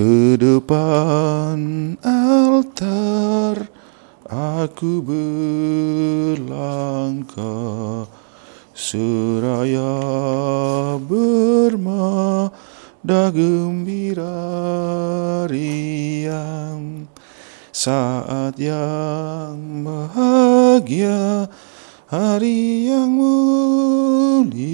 Ke depan altar aku berlangkah, seraya bermada gembira riang. Saat yang bahagia, hari yang mulia,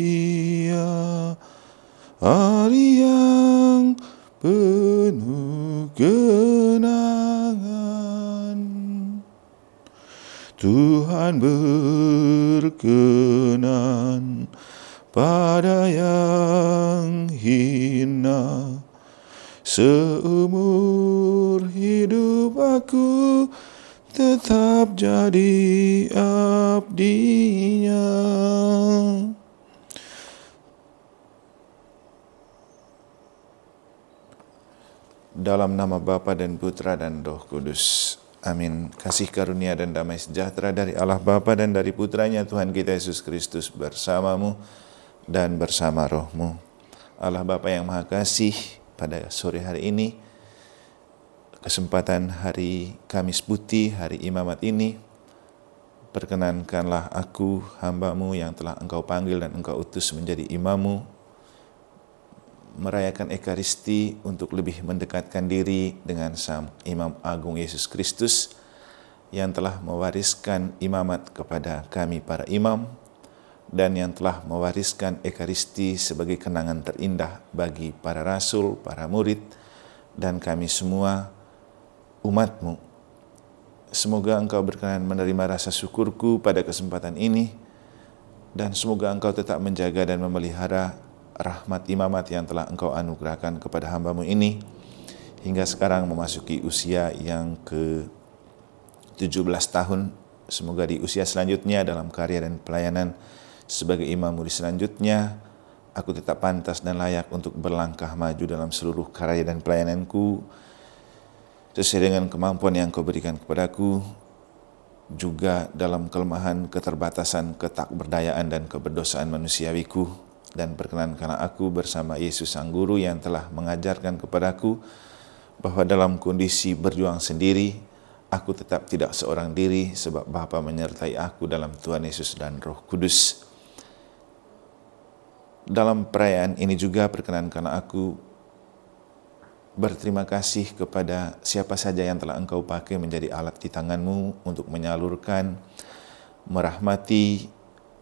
hari yang penuh kenangan. Tuhan berkenan pada yang hina. Seumur hidup aku tetap jadi abdinya. Dalam nama Bapa dan Putra dan Roh Kudus. Amin. Kasih karunia dan damai sejahtera dari Allah Bapa dan dari Putranya Tuhan kita Yesus Kristus bersamamu dan bersama rohmu. Allah Bapa yang Maha Kasih, pada sore hari ini, kesempatan hari Kamis Putih, hari Imamat ini, perkenankanlah aku, hamba-Mu yang telah Engkau panggil dan Engkau utus menjadi imam-Mu, merayakan Ekaristi untuk lebih mendekatkan diri dengan Sang Imam Agung Yesus Kristus yang telah mewariskan imamat kepada kami para imam dan yang telah mewariskan Ekaristi sebagai kenangan terindah bagi para rasul, para murid, dan kami semua umat-Mu. Semoga Engkau berkenan menerima rasa syukurku pada kesempatan ini, dan semoga Engkau tetap menjaga dan memelihara rahmat imamat yang telah Engkau anugerahkan kepada hamba-Mu ini hingga sekarang memasuki usia yang ke-17 tahun. Semoga di usia selanjutnya dalam karya dan pelayanan sebagai imam-Mu selanjutnya, aku tetap pantas dan layak untuk berlangkah maju dalam seluruh karya dan pelayananku sesuai dengan kemampuan yang Kau berikan kepadaku, juga dalam kelemahan, keterbatasan, ketakberdayaan dan keberdosaan manusiawiku. Dan perkenankanlah aku bersama Yesus Sang Guru yang telah mengajarkan kepadaku bahwa dalam kondisi berjuang sendiri, aku tetap tidak seorang diri sebab Bapa menyertai aku dalam Tuhan Yesus dan Roh Kudus. Dalam perayaan ini juga perkenankanlah aku berterima kasih kepada siapa saja yang telah Engkau pakai menjadi alat di tangan-Mu untuk menyalurkan, merahmati,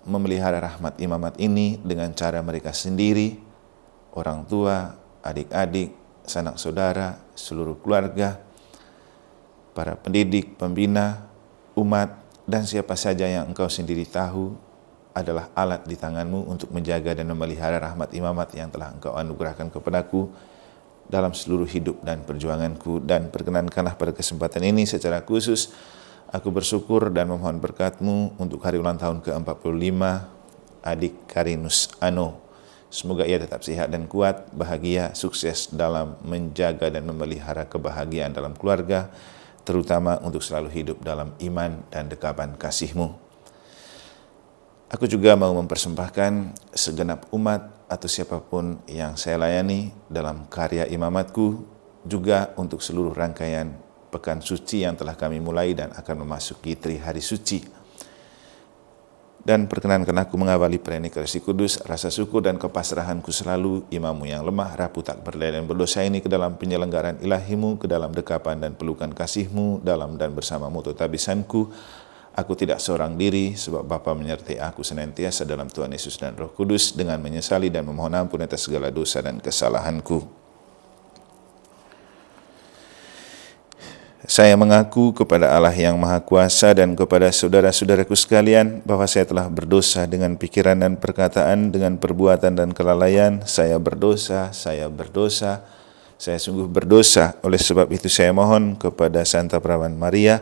memelihara rahmat imamat ini dengan cara mereka sendiri, orang tua, adik-adik, sanak saudara, seluruh keluarga, para pendidik, pembina, umat, dan siapa saja yang Engkau sendiri tahu adalah alat di tangan-Mu untuk menjaga dan memelihara rahmat imamat yang telah Engkau anugerahkan kepadaku dalam seluruh hidup dan perjuanganku. Dan perkenankanlah pada kesempatan ini secara khusus aku bersyukur dan memohon berkat-Mu untuk hari ulang tahun ke-45 adik Karinus Ano. Semoga ia tetap sehat dan kuat, bahagia, sukses dalam menjaga dan memelihara kebahagiaan dalam keluarga, terutama untuk selalu hidup dalam iman dan dekapan kasih-Mu. Aku juga mau mempersembahkan segenap umat atau siapapun yang saya layani dalam karya imamatku, juga untuk seluruh rangkaian Pekan Suci yang telah kami mulai dan akan memasuki Tri Hari Suci. Dan perkenankan aku mengawali perayaan Ekaristi Kudus, rasa syukur dan kepasrahanku selalu, imam-Mu yang lemah, rapuh, tak berdaya dan berdosa ini ke dalam penyelenggaraan ilahi-Mu, ke dalam dekapan dan pelukan kasih-Mu, dalam dan bersama-Mu tetabisanku. Aku tidak seorang diri, sebab Bapa menyertai aku senantiasa dalam Tuhan Yesus dan Roh Kudus, dengan menyesali dan memohon ampun atas segala dosa dan kesalahanku. Saya mengaku kepada Allah yang Maha Kuasa dan kepada saudara-saudaraku sekalian bahwa saya telah berdosa dengan pikiran dan perkataan, dengan perbuatan dan kelalaian. Saya berdosa, saya sungguh berdosa. Oleh sebab itu saya mohon kepada Santa Perawan Maria,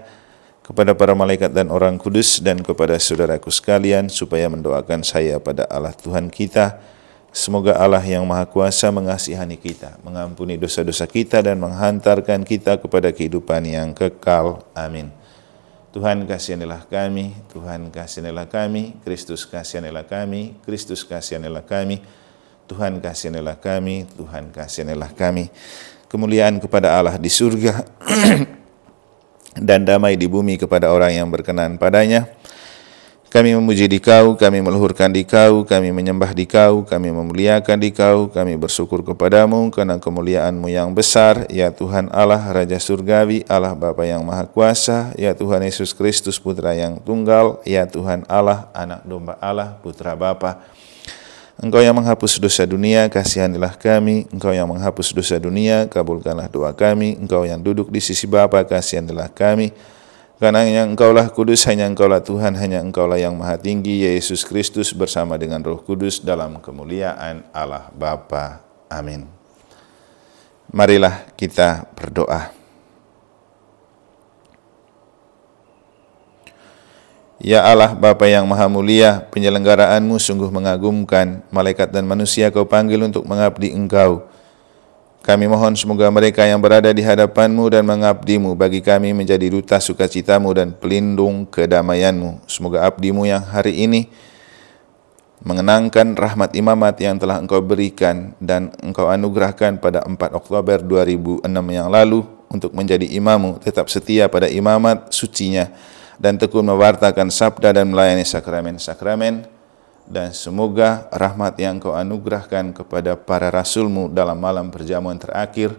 kepada para malaikat dan orang kudus, dan kepada saudaraku sekalian supaya mendoakan saya pada Allah Tuhan kita. Semoga Allah yang Maha Kuasa mengasihani kita, mengampuni dosa-dosa kita, dan menghantarkan kita kepada kehidupan yang kekal. Amin. Tuhan kasihanilah kami, Tuhan kasihanilah kami, Kristus kasihanilah kami, Kristus kasihanilah kami, Tuhan kasihanilah kami, Tuhan kasihanilah kami. kemuliaan kepada Allah di surga, dan damai di bumi kepada orang yang berkenan padanya. Kami memuji Dikau, kami meluhurkan Dikau, kami menyembah Dikau, kami memuliakan Dikau, kami bersyukur kepadamu karena kemuliaan-Mu yang besar, ya Tuhan Allah, Raja Surgawi, Allah Bapa yang Maha Kuasa, ya Tuhan Yesus Kristus, Putra yang Tunggal, ya Tuhan Allah, Anak Domba Allah, Putra Bapa. Engkau yang menghapus dosa dunia, kasihanilah kami. Engkau yang menghapus dosa dunia, kabulkanlah doa kami. Engkau yang duduk di sisi Bapa, kasihanilah kami. Karena hanya Engkaulah kudus, hanya Engkaulah Tuhan, hanya Engkaulah yang maha tinggi, Yesus Kristus bersama dengan Roh Kudus dalam kemuliaan Allah Bapa. Amin. Marilah kita berdoa. Ya Allah Bapa yang maha mulia, penyelenggaraanmu sungguh mengagumkan. Malaikat dan manusia Kau panggil untuk mengabdi Engkau. Kami mohon semoga mereka yang berada di hadapan-Mu dan mengabdi-Mu bagi kami menjadi duta sukacita-Mu dan pelindung kedamaian-Mu. Semoga abdi-Mu yang hari ini mengenangkan rahmat imamat yang telah Engkau berikan dan Engkau anugerahkan pada 4 Oktober 2006 yang lalu untuk menjadi imam-Mu, tetap setia pada imamat sucinya dan tekun mewartakan sabda dan melayani sakramen-sakramen. Dan semoga rahmat yang Kau anugerahkan kepada para rasul-Mu dalam malam perjamuan terakhir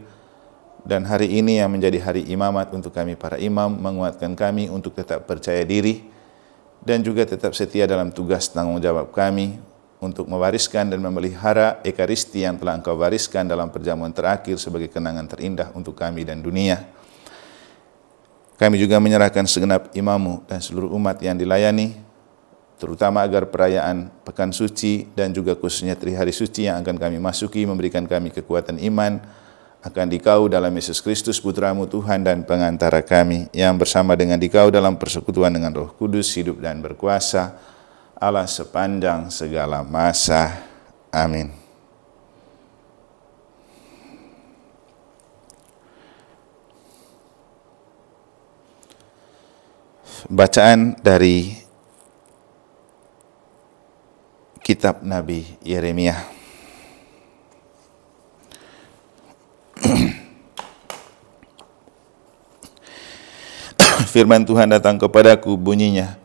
dan hari ini yang menjadi hari imamat untuk kami para imam, menguatkan kami untuk tetap percaya diri dan juga tetap setia dalam tugas tanggung jawab kami untuk mewariskan dan memelihara Ekaristi yang telah Engkau wariskan dalam perjamuan terakhir sebagai kenangan terindah untuk kami dan dunia. Kami juga menyerahkan segenap imam-Mu dan seluruh umat yang dilayani, terutama agar perayaan Pekan Suci dan juga khususnya Trihari Suci yang akan kami masuki memberikan kami kekuatan iman akan Dikau dalam Yesus Kristus, Putra-Mu Tuhan dan pengantara kami, yang bersama dengan Dikau dalam persekutuan dengan Roh Kudus, hidup dan berkuasa, Allah sepanjang segala masa. Amin. Bacaan dari Kitab Nabi Yeremia. Firman Tuhan datang kepadaku, bunyinya,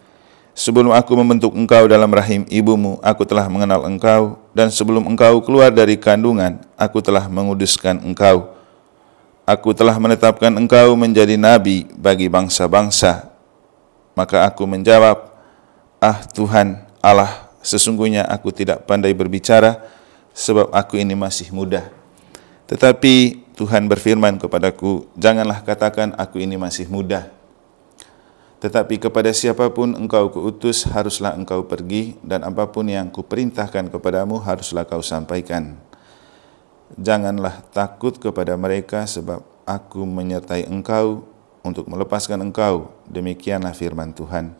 sebelum aku membentuk engkau dalam rahim ibumu, aku telah mengenal engkau, dan sebelum engkau keluar dari kandungan, aku telah menguduskan engkau. Aku telah menetapkan engkau menjadi nabi bagi bangsa-bangsa. Maka aku menjawab, ah Tuhan Allah, sesungguhnya aku tidak pandai berbicara, sebab aku ini masih muda. Tetapi Tuhan berfirman kepadaku, janganlah katakan aku ini masih muda. Tetapi kepada siapapun engkau kuutus, haruslah engkau pergi, dan apapun yang kuperintahkan kepadamu, haruslah kau sampaikan. Janganlah takut kepada mereka, sebab aku menyertai engkau untuk melepaskan engkau. Demikianlah firman Tuhan.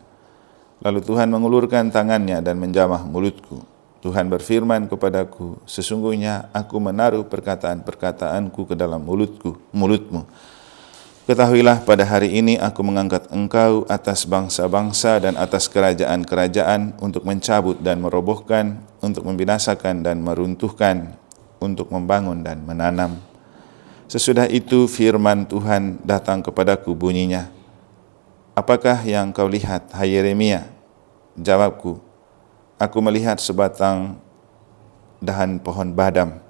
Lalu Tuhan mengulurkan tangannya dan menjamah mulutku. Tuhan berfirman kepadaku, sesungguhnya aku menaruh perkataan-perkataanku ke dalam mulutmu. Ketahuilah pada hari ini aku mengangkat engkau atas bangsa-bangsa dan atas kerajaan-kerajaan untuk mencabut dan merobohkan, untuk membinasakan dan meruntuhkan, untuk membangun dan menanam. Sesudah itu firman Tuhan datang kepadaku, bunyinya, apakah yang kau lihat, hai Yeremia? Jawabku, aku melihat sebatang dahan pohon badam.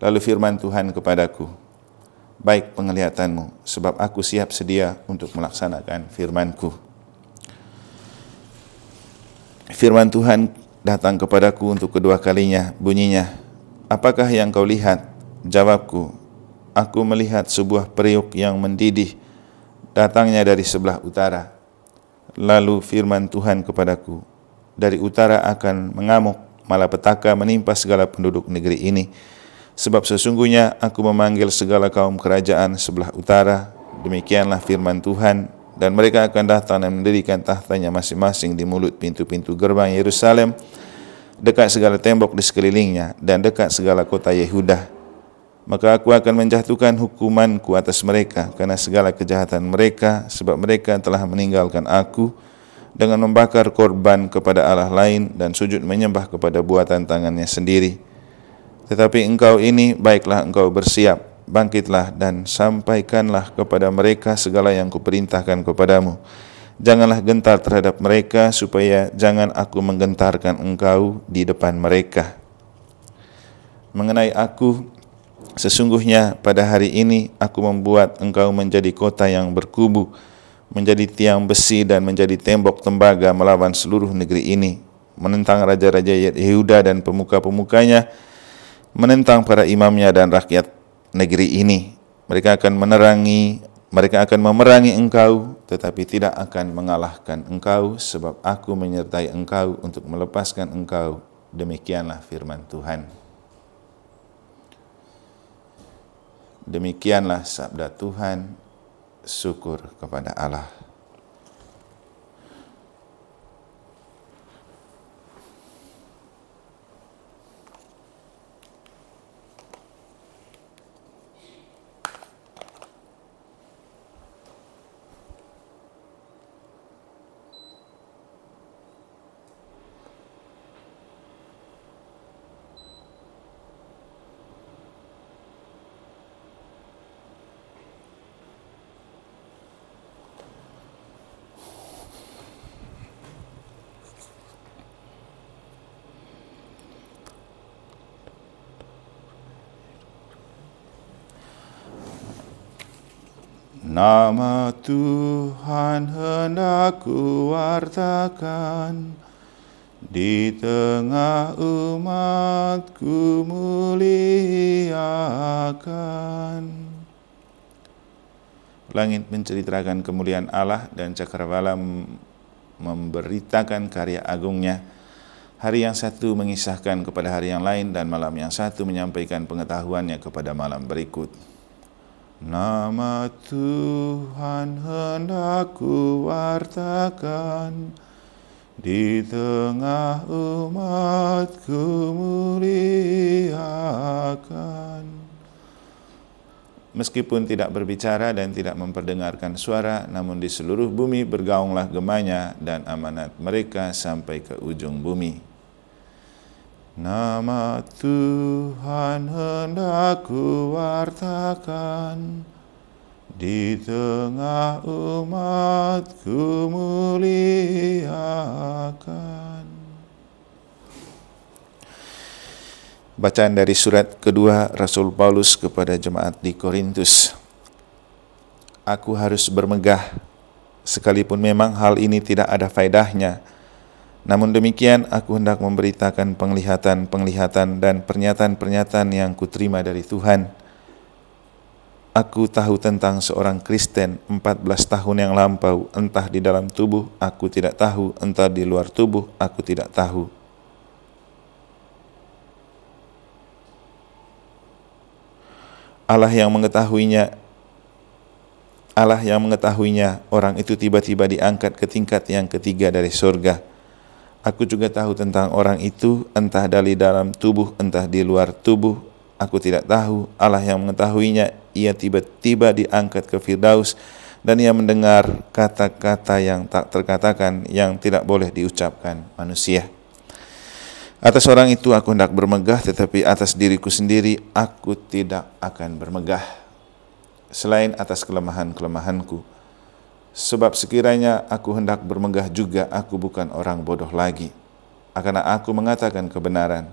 Lalu firman Tuhan kepadaku, baik penglihatanmu, sebab aku siap sedia untuk melaksanakan firman-Ku. Firman Tuhan datang kepadaku untuk kedua kalinya, bunyinya, apakah yang kau lihat? Jawabku, aku melihat sebuah periuk yang mendidih, datangnya dari sebelah utara. Lalu firman Tuhan kepadaku, dari utara akan mengamuk, malapetaka menimpa segala penduduk negeri ini. Sebab sesungguhnya aku memanggil segala kaum kerajaan sebelah utara, demikianlah firman Tuhan, dan mereka akan datang dan mendirikan tahtanya masing-masing di mulut pintu-pintu gerbang Yerusalem, dekat segala tembok di sekelilingnya, dan dekat segala kota Yehuda. Maka aku akan menjatuhkan hukumanku atas mereka karena segala kejahatan mereka, sebab mereka telah meninggalkan aku dengan membakar korban kepada Allah lain dan sujud menyembah kepada buatan tangannya sendiri. Tetapi engkau ini, baiklah engkau bersiap, bangkitlah dan sampaikanlah kepada mereka segala yang kuperintahkan kepadamu. Janganlah gentar terhadap mereka, supaya jangan aku menggentarkan engkau di depan mereka. Mengenai aku, sesungguhnya pada hari ini aku membuat engkau menjadi kota yang berkubu, menjadi tiang besi dan menjadi tembok tembaga melawan seluruh negeri ini, menentang raja-raja Yehuda dan pemuka-pemukanya, menentang para imamnya dan rakyat negeri ini. Mereka akan memerangi engkau, tetapi tidak akan mengalahkan engkau, sebab aku menyertai engkau untuk melepaskan engkau. Demikianlah firman Tuhan. Demikianlah sabda Tuhan. Syukur kepada Allah. Nama Tuhan hendak kuwartakan, di tengah umat-Ku muliakan. Langit menceritakan kemuliaan Allah dan cakrawala memberitakan karya agungnya. Hari yang satu mengisahkan kepada hari yang lain, dan malam yang satu menyampaikan pengetahuannya kepada malam berikut. Nama Tuhan hendak kuwartakan, di tengah umat-Ku muliakan. Meskipun tidak berbicara dan tidak memperdengarkan suara, namun di seluruh bumi bergaunglah gemanya, dan amanat mereka sampai ke ujung bumi. Nama Tuhan hendak kuwartakan, di tengah umat-Ku muliakan. Bacaan dari surat kedua Rasul Paulus kepada jemaat di Korintus. Aku harus bermegah, sekalipun memang hal ini tidak ada faedahnya. Namun demikian, aku hendak memberitakan penglihatan-penglihatan dan pernyataan-pernyataan yang kuterima dari Tuhan. Aku tahu tentang seorang Kristen 14 tahun yang lampau, entah di dalam tubuh aku tidak tahu, entah di luar tubuh aku tidak tahu. Allah yang mengetahuinya, orang itu tiba-tiba diangkat ke tingkat yang ketiga dari surga. Aku juga tahu tentang orang itu, entah dari dalam tubuh, entah di luar tubuh, aku tidak tahu. Allah yang mengetahuinya, ia tiba-tiba diangkat ke Firdaus, dan ia mendengar kata-kata yang tak terkatakan, yang tidak boleh diucapkan manusia. Atas orang itu aku hendak bermegah, tetapi atas diriku sendiri aku tidak akan bermegah, selain atas kelemahan-kelemahanku. Sebab sekiranya aku hendak bermegah juga, aku bukan orang bodoh lagi, karena aku mengatakan kebenaran.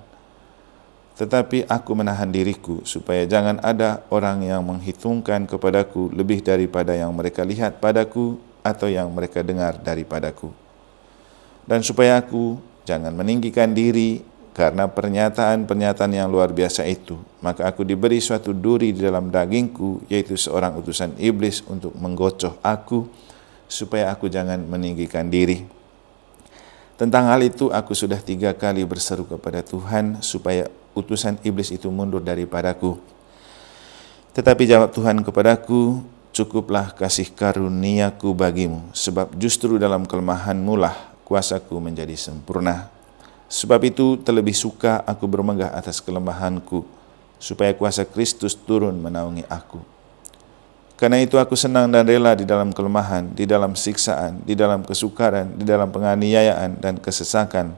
Tetapi aku menahan diriku, supaya jangan ada orang yang menghitungkan kepadaku lebih daripada yang mereka lihat padaku, atau yang mereka dengar daripadaku. Dan supaya aku jangan meninggikan diri karena pernyataan-pernyataan yang luar biasa itu, maka aku diberi suatu duri di dalam dagingku, yaitu seorang utusan iblis untuk menggocoh aku, supaya aku jangan meninggikan diri. Tentang hal itu aku sudah 3 kali berseru kepada Tuhan, supaya utusan iblis itu mundur daripadaku. Tetapi jawab Tuhan kepadaku, cukuplah kasih karuniaku bagimu, sebab justru dalam kelemahanmu lah kuasaku menjadi sempurna. Sebab itu terlebih suka aku bermegah atas kelemahanku, supaya kuasa Kristus turun menaungi aku. Karena itu aku senang dan rela di dalam kelemahan, di dalam siksaan, di dalam kesukaran, di dalam penganiayaan dan kesesakan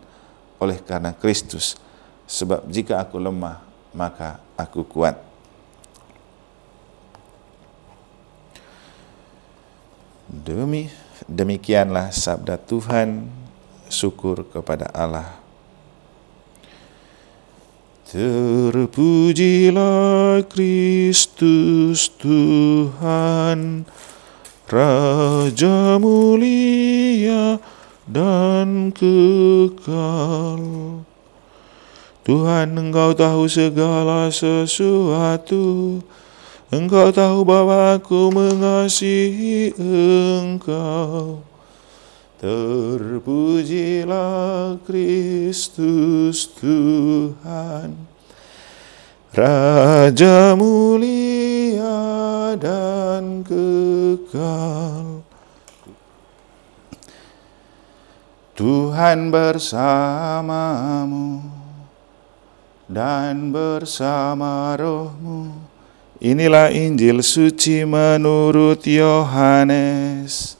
oleh karena Kristus. Sebab jika aku lemah, maka aku kuat. Demikianlah sabda Tuhan, syukur kepada Allah. Terpujilah Kristus Tuhan, Raja mulia dan kekal. Tuhan, Engkau tahu segala sesuatu. Engkau tahu bahwa aku mengasihi Engkau. Terpujilah Kristus Tuhan, Raja mulia dan kekal. Tuhan bersamamu dan bersama rohmu. Inilah Injil suci menurut Yohanes.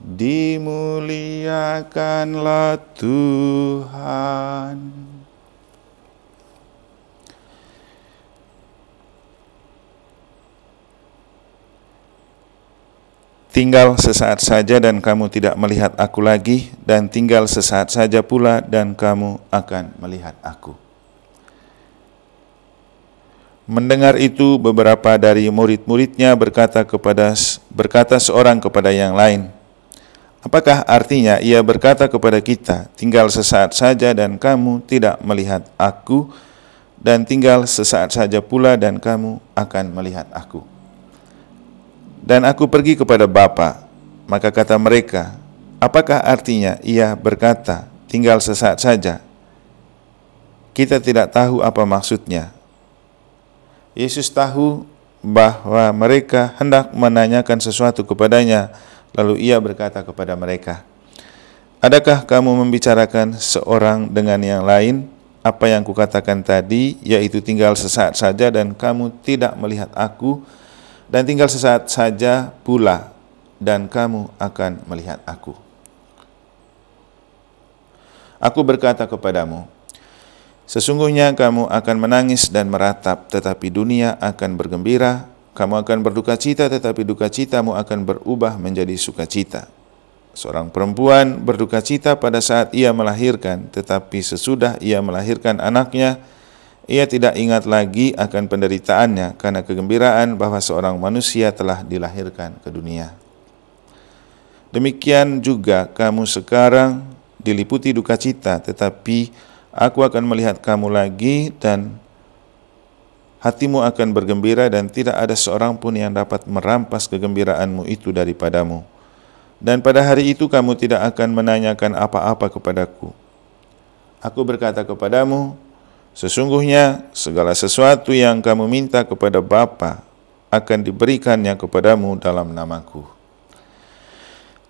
Dimuliakanlah Tuhan. Tinggal sesaat saja dan kamu tidak melihat aku lagi, dan tinggal sesaat saja pula dan kamu akan melihat aku. Mendengar itu, beberapa dari murid-muridnya berkata seorang kepada yang lain, apakah artinya ia berkata kepada kita, tinggal sesaat saja dan kamu tidak melihat aku, dan tinggal sesaat saja pula dan kamu akan melihat aku. Dan aku pergi kepada Bapa. Maka kata mereka, apakah artinya ia berkata, tinggal sesaat saja? Kita tidak tahu apa maksudnya. Yesus tahu bahwa mereka hendak menanyakan sesuatu kepadanya, lalu ia berkata kepada mereka, adakah kamu membicarakan seorang dengan yang lain apa yang kukatakan tadi, yaitu tinggal sesaat saja dan kamu tidak melihat aku, dan tinggal sesaat saja pula dan kamu akan melihat aku. Aku berkata kepadamu, sesungguhnya kamu akan menangis dan meratap, tetapi dunia akan bergembira. Kamu akan berduka cita, tetapi duka citamu akan berubah menjadi sukacita. Seorang perempuan berduka cita pada saat ia melahirkan, tetapi sesudah ia melahirkan anaknya, ia tidak ingat lagi akan penderitaannya karena kegembiraan bahwa seorang manusia telah dilahirkan ke dunia. Demikian juga kamu sekarang diliputi duka cita, tetapi aku akan melihat kamu lagi dan hatimu akan bergembira dan tidak ada seorang pun yang dapat merampas kegembiraanmu itu daripadamu. Dan pada hari itu kamu tidak akan menanyakan apa-apa kepadaku. Aku berkata kepadamu, sesungguhnya segala sesuatu yang kamu minta kepada Bapa akan diberikannya kepadamu dalam namaku.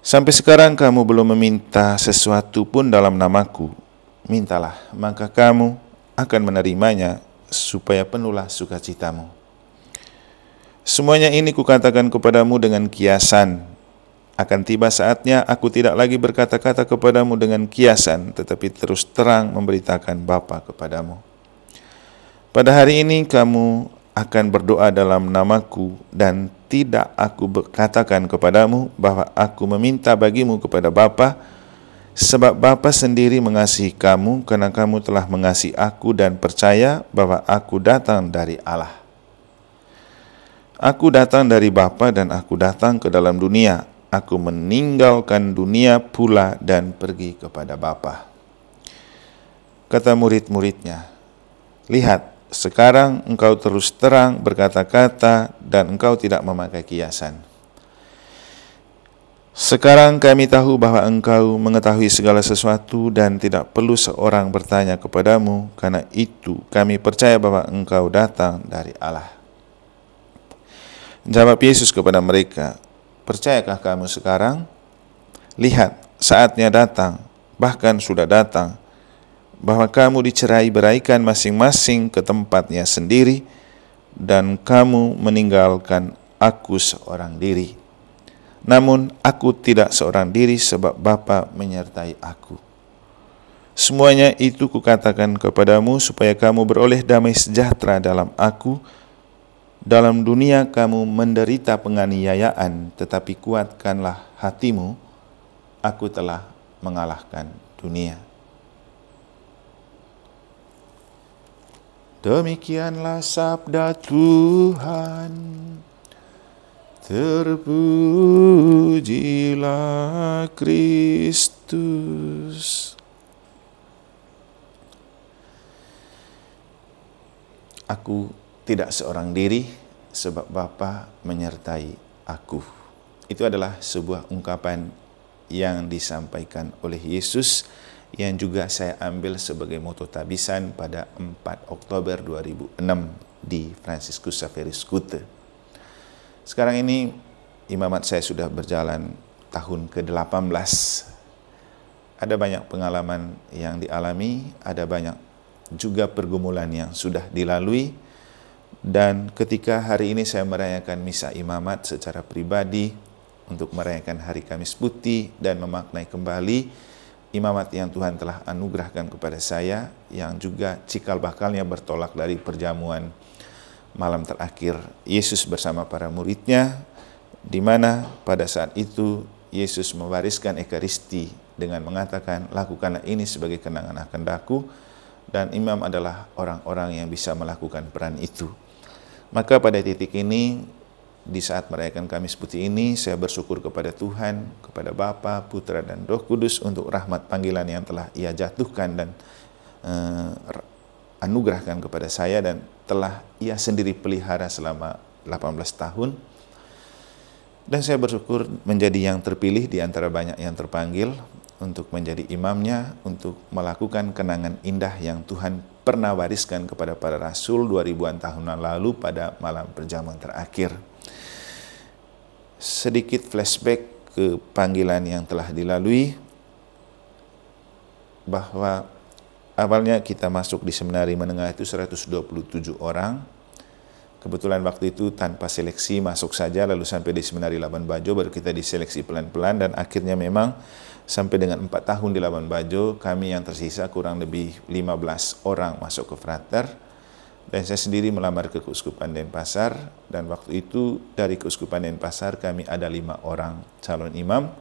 Sampai sekarang kamu belum meminta sesuatu pun dalam namaku. Mintalah, maka kamu akan menerimanya, supaya penuhlah sukacitamu. Semuanya ini kukatakan kepadamu dengan kiasan. Akan tiba saatnya aku tidak lagi berkata-kata kepadamu dengan kiasan, tetapi terus terang memberitakan Bapa kepadamu. Pada hari ini kamu akan berdoa dalam namaku, dan tidak aku katakan kepadamu bahwa aku meminta bagimu kepada Bapa, sebab Bapa sendiri mengasihi kamu karena kamu telah mengasihi aku dan percaya bahwa aku datang dari Allah. Aku datang dari Bapa dan aku datang ke dalam dunia. Aku meninggalkan dunia pula dan pergi kepada Bapa. Kata murid-muridnya, lihat, sekarang engkau terus terang berkata-kata dan engkau tidak memakai kiasan. Sekarang kami tahu bahwa engkau mengetahui segala sesuatu dan tidak perlu seorang bertanya kepadamu, karena itu kami percaya bahwa engkau datang dari Allah. Jawab Yesus kepada mereka, percayakah kamu sekarang? Lihat, saatnya datang, bahkan sudah datang, bahwa kamu dicerai-beraikan masing-masing ke tempatnya sendiri, dan kamu meninggalkan aku seorang diri. Namun aku tidak seorang diri sebab Bapa menyertai aku. Semuanya itu kukatakan kepadamu supaya kamu beroleh damai sejahtera dalam aku. Dalam dunia kamu menderita penganiayaan, tetapi kuatkanlah hatimu, aku telah mengalahkan dunia. Demikianlah sabda Tuhan. Terpujilah Kristus. Aku tidak seorang diri, sebab Bapa menyertai aku. Itu adalah sebuah ungkapan yang disampaikan oleh Yesus, yang juga saya ambil sebagai moto tabisan pada 4 Oktober 2006 di Franciscus Xaverius Kute. Sekarang ini imamat saya sudah berjalan tahun ke-18. Ada banyak pengalaman yang dialami, ada banyak juga pergumulan yang sudah dilalui. Dan ketika hari ini saya merayakan misa imamat secara pribadi untuk merayakan Hari Kamis Putih dan memaknai kembali imamat yang Tuhan telah anugerahkan kepada saya, yang juga cikal bakalnya bertolak dari perjamuan malam terakhir Yesus bersama para muridnya, di mana pada saat itu Yesus mewariskan Ekaristi dengan mengatakan, lakukanlah ini sebagai kenangan akan aku, dan imam adalah orang-orang yang bisa melakukan peran itu. Maka pada titik ini, di saat merayakan Kamis Putih ini, saya bersyukur kepada Tuhan, kepada Bapa, Putra, dan Roh Kudus untuk rahmat panggilan yang telah Ia jatuhkan dan anugerahkan kepada saya, dan telah Ia sendiri pelihara selama 18 tahun. Dan saya bersyukur menjadi yang terpilih di antara banyak yang terpanggil untuk menjadi imamnya, untuk melakukan kenangan indah yang Tuhan pernah wariskan kepada para rasul 2000-an tahun lalu pada malam perjamuan terakhir. Sedikit flashback ke panggilan yang telah dilalui, bahwa awalnya kita masuk di seminari menengah itu 127 orang. Kebetulan waktu itu tanpa seleksi masuk saja, lalu sampai di seminari Labuan Bajo, baru kita diseleksi pelan-pelan, dan akhirnya memang sampai dengan 4 tahun di Labuan Bajo, kami yang tersisa kurang lebih 15 orang masuk ke frater. Dan saya sendiri melamar ke Keuskupan Denpasar, dan waktu itu dari Keuskupan Denpasar kami ada 5 orang calon imam,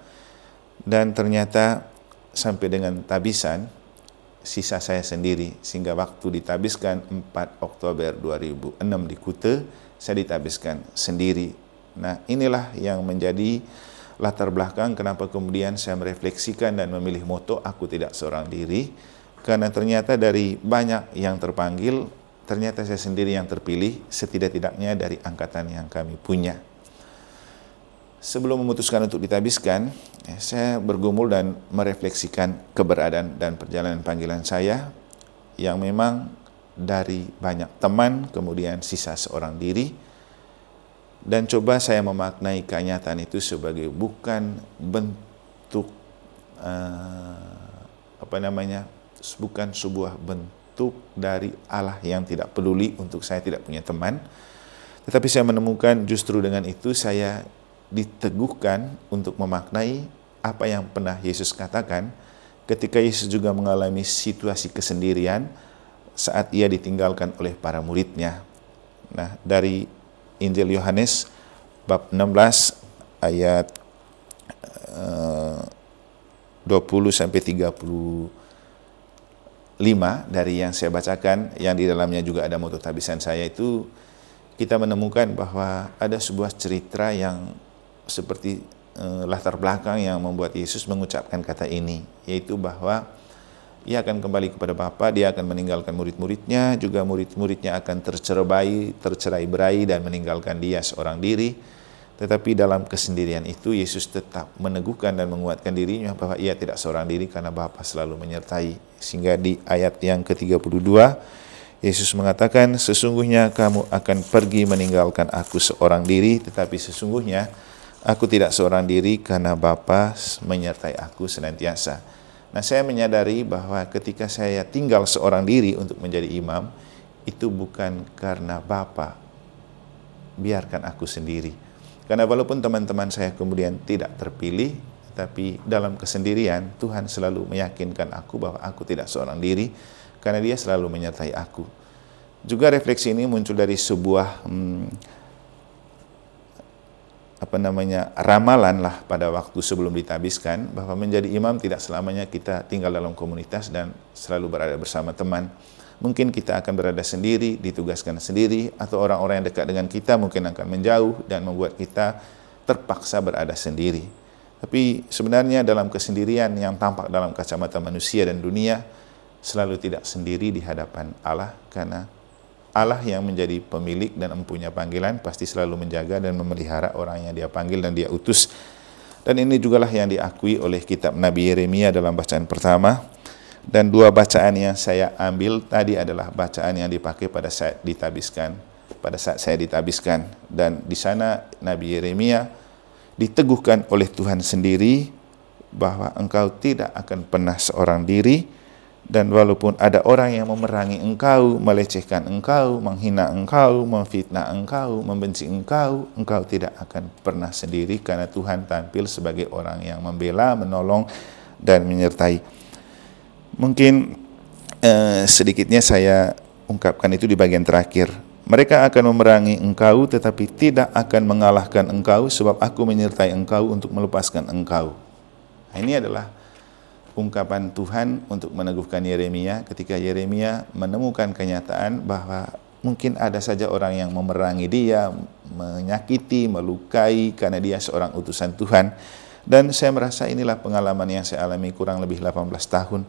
dan ternyata sampai dengan tabisan, sisa saya sendiri, sehingga waktu ditabiskan 4 Oktober 2006 di Kute, saya ditabiskan sendiri. Nah, inilah yang menjadi latar belakang kenapa kemudian saya merefleksikan dan memilih moto aku tidak seorang diri, karena ternyata dari banyak yang terpanggil, ternyata saya sendiri yang terpilih, setidak-tidaknya dari angkatan yang kami punya. Sebelum memutuskan untuk ditabiskan, saya bergumul dan merefleksikan keberadaan dan perjalanan panggilan saya, yang memang dari banyak teman, kemudian sisa seorang diri, dan coba saya memaknai kenyataan itu sebagai bukan bentuk bukan sebuah bentuk dari Allah yang tidak peduli untuk saya tidak punya teman, tetapi saya menemukan justru dengan itu saya diteguhkan untuk memaknai apa yang pernah Yesus katakan ketika Yesus juga mengalami situasi kesendirian saat Ia ditinggalkan oleh para muridnya. Nah, dari Injil Yohanes bab 16 ayat 20 sampai 35 dari yang saya bacakan, yang di dalamnya juga ada moto tabisan saya, itu kita menemukan bahwa ada sebuah cerita yang seperti latar belakang yang membuat Yesus mengucapkan kata ini, yaitu bahwa Ia akan kembali kepada Bapa, Dia akan meninggalkan murid-muridnya, juga murid-muridnya akan tercerai-berai dan meninggalkan Dia seorang diri. Tetapi dalam kesendirian itu Yesus tetap meneguhkan dan menguatkan dirinya bahwa Ia tidak seorang diri karena Bapa selalu menyertai. Sehingga di ayat yang ke-32 Yesus mengatakan, sesungguhnya kamu akan pergi meninggalkan aku seorang diri, tetapi sesungguhnya aku tidak seorang diri karena Bapa menyertai aku senantiasa. Nah, saya menyadari bahwa ketika saya tinggal seorang diri untuk menjadi imam, itu bukan karena Bapa biarkan aku sendiri. Karena walaupun teman-teman saya kemudian tidak terpilih, tapi dalam kesendirian Tuhan selalu meyakinkan aku bahwa aku tidak seorang diri karena Dia selalu menyertai aku. Juga refleksi ini muncul dari sebuah ramalan lah pada waktu sebelum ditabiskan, bahwa menjadi imam tidak selamanya kita tinggal dalam komunitas dan selalu berada bersama teman. Mungkin kita akan berada sendiri, ditugaskan sendiri, atau orang-orang yang dekat dengan kita mungkin akan menjauh dan membuat kita terpaksa berada sendiri. Tapi sebenarnya dalam kesendirian yang tampak dalam kacamata manusia dan dunia, selalu tidak sendiri di hadapan Allah, karena Allah yang menjadi pemilik dan empunya panggilan pasti selalu menjaga dan memelihara orang yang dia panggil dan dia utus. Dan ini jugalah yang diakui oleh kitab Nabi Yeremia dalam bacaan pertama. Dan dua bacaan yang saya ambil tadi adalah bacaan yang dipakai pada saat saya ditabiskan. Dan di sana Nabi Yeremia diteguhkan oleh Tuhan sendiri bahwa engkau tidak akan pernah seorang diri. Dan walaupun ada orang yang memerangi engkau, melecehkan engkau, menghina engkau, memfitnah engkau, membenci engkau, engkau tidak akan pernah sendiri, karena Tuhan tampil sebagai orang yang membela, menolong, dan menyertai. Mungkin sedikitnya saya ungkapkan itu di bagian terakhir. Mereka akan memerangi engkau, tetapi tidak akan mengalahkan engkau, sebab aku menyertai engkau untuk melepaskan engkau. Nah, ini adalah ungkapan Tuhan untuk meneguhkan Yeremia ketika Yeremia menemukan kenyataan bahwa mungkin ada saja orang yang memerangi dia, menyakiti, melukai karena dia seorang utusan Tuhan. Dan saya merasa inilah pengalaman yang saya alami kurang lebih 18 tahun,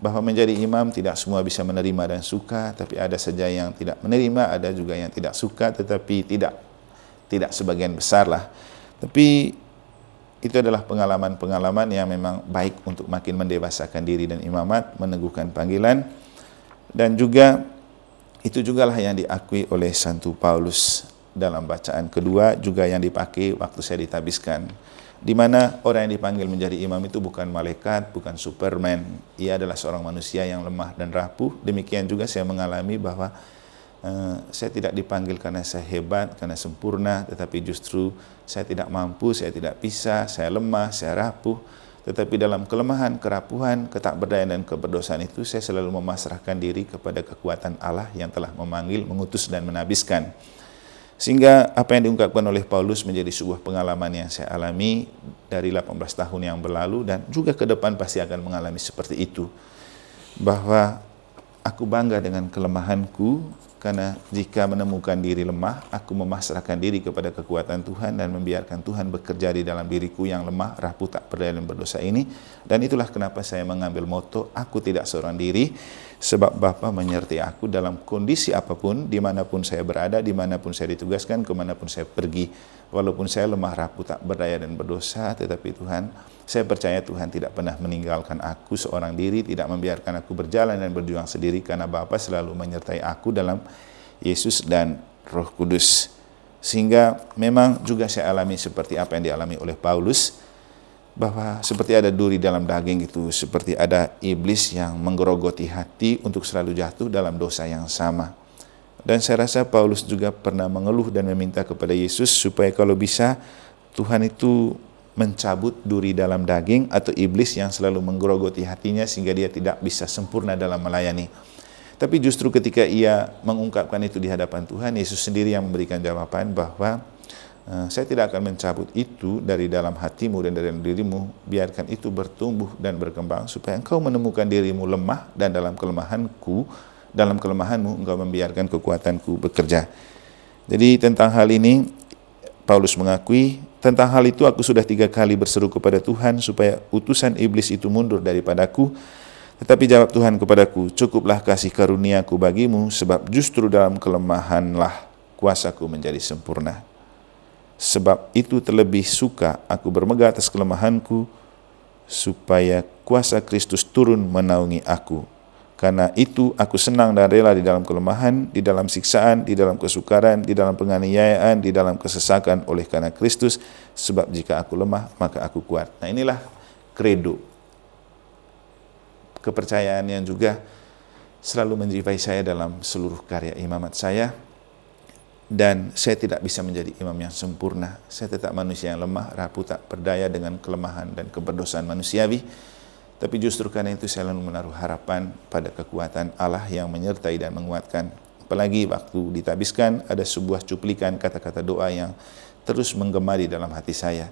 bahwa menjadi imam tidak semua bisa menerima dan suka, tapi ada saja yang tidak menerima, ada juga yang tidak suka, tetapi tidak sebagian besar lah. Tapi itu adalah pengalaman-pengalaman yang memang baik untuk makin mendewasakan diri dan imamat, meneguhkan panggilan. Dan juga itu jugalah yang diakui oleh Santo Paulus dalam bacaan kedua, juga yang dipakai waktu saya ditabiskan, di mana orang yang dipanggil menjadi imam itu bukan malaikat, bukan Superman. Ia adalah seorang manusia yang lemah dan rapuh. Demikian juga saya mengalami bahwa saya tidak dipanggil karena saya hebat, karena sempurna, tetapi justru saya tidak mampu, saya tidak bisa, saya lemah, saya rapuh. Tetapi dalam kelemahan, kerapuhan, ketakberdayaan dan keberdosaan itu, saya selalu memasrahkan diri kepada kekuatan Allah yang telah memanggil, mengutus dan menabiskan. Sehingga apa yang diungkapkan oleh Paulus menjadi sebuah pengalaman yang saya alami dari 18 tahun yang berlalu, dan juga ke depan pasti akan mengalami seperti itu. Bahwa aku bangga dengan kelemahanku, karena jika menemukan diri lemah, aku memasrahkan diri kepada kekuatan Tuhan dan membiarkan Tuhan bekerja di dalam diriku yang lemah, rapuh, tak berdaya dan berdosa ini. Dan itulah kenapa saya mengambil moto, aku tidak seorang diri, sebab Bapa menyertai aku dalam kondisi apapun, dimanapun saya berada, dimanapun saya ditugaskan, kemanapun saya pergi. Walaupun saya lemah, rapuh, tak berdaya dan berdosa, tetapi Tuhan, saya percaya Tuhan tidak pernah meninggalkan aku seorang diri, tidak membiarkan aku berjalan dan berjuang sendiri, karena Bapa selalu menyertai aku dalam Yesus dan Roh Kudus. Sehingga memang juga saya alami seperti apa yang dialami oleh Paulus, bahwa seperti ada duri dalam daging itu, seperti ada iblis yang menggerogoti hati untuk selalu jatuh dalam dosa yang sama. Dan saya rasa Paulus juga pernah mengeluh dan meminta kepada Yesus supaya kalau bisa Tuhan itu mencabut duri dalam daging atau iblis yang selalu menggerogoti hatinya sehingga dia tidak bisa sempurna dalam melayani. Tapi justru ketika ia mengungkapkan itu di hadapan Tuhan, Yesus sendiri yang memberikan jawaban bahwa saya tidak akan mencabut itu dari dalam hatimu dan dari dalam dirimu, biarkan itu bertumbuh dan berkembang supaya engkau menemukan dirimu lemah, dan dalam kelemahanmu engkau membiarkan kekuatanku bekerja. Jadi tentang hal ini Paulus mengakui, tentang hal itu aku sudah 3 kali berseru kepada Tuhan supaya utusan iblis itu mundur daripadaku. Tetapi jawab Tuhan kepadaku, cukuplah kasih karuniaku bagimu, sebab justru dalam kelemahanlah kuasaku menjadi sempurna. Sebab itu terlebih suka aku bermegah atas kelemahanku, supaya kuasa Kristus turun menaungi aku. Karena itu aku senang dan rela di dalam kelemahan, di dalam siksaan, di dalam kesukaran, di dalam penganiayaan, di dalam kesesakan oleh karena Kristus. Sebab jika aku lemah, maka aku kuat. Nah, inilah kredo, kepercayaan yang juga selalu menjiwai saya dalam seluruh karya imamat saya. Dan saya tidak bisa menjadi imam yang sempurna. Saya tetap manusia yang lemah, rapuh, tak berdaya dengan kelemahan dan keberdosaan manusiawi. Tapi justru karena itu saya selalu menaruh harapan pada kekuatan Allah yang menyertai dan menguatkan Apalagi waktu ditabiskan ada sebuah cuplikan kata-kata doa yang terus menggema di dalam hati saya,